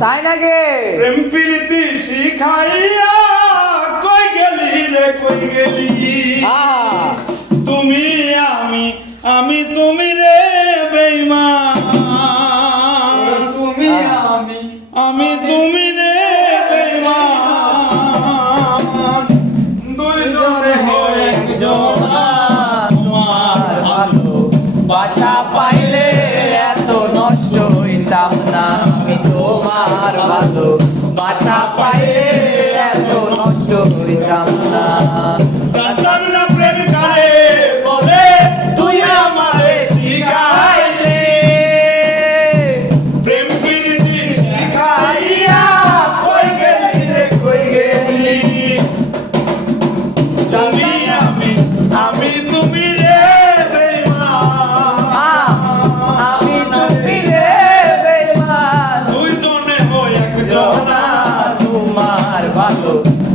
তাই নাকি? প্রেম প্রীতি শিখাইয়া কই গেলি রে কই গেলি? তুমি আমি আমি তুমি রে বেইমান তুমি আমি আমি তুমি রে বেইমান দুইজনে হয়ে তোমার ভালো বাসা পাইলে আমি তোমার ভালো বাসা পাইলে এত নষ্ট হইতাম না।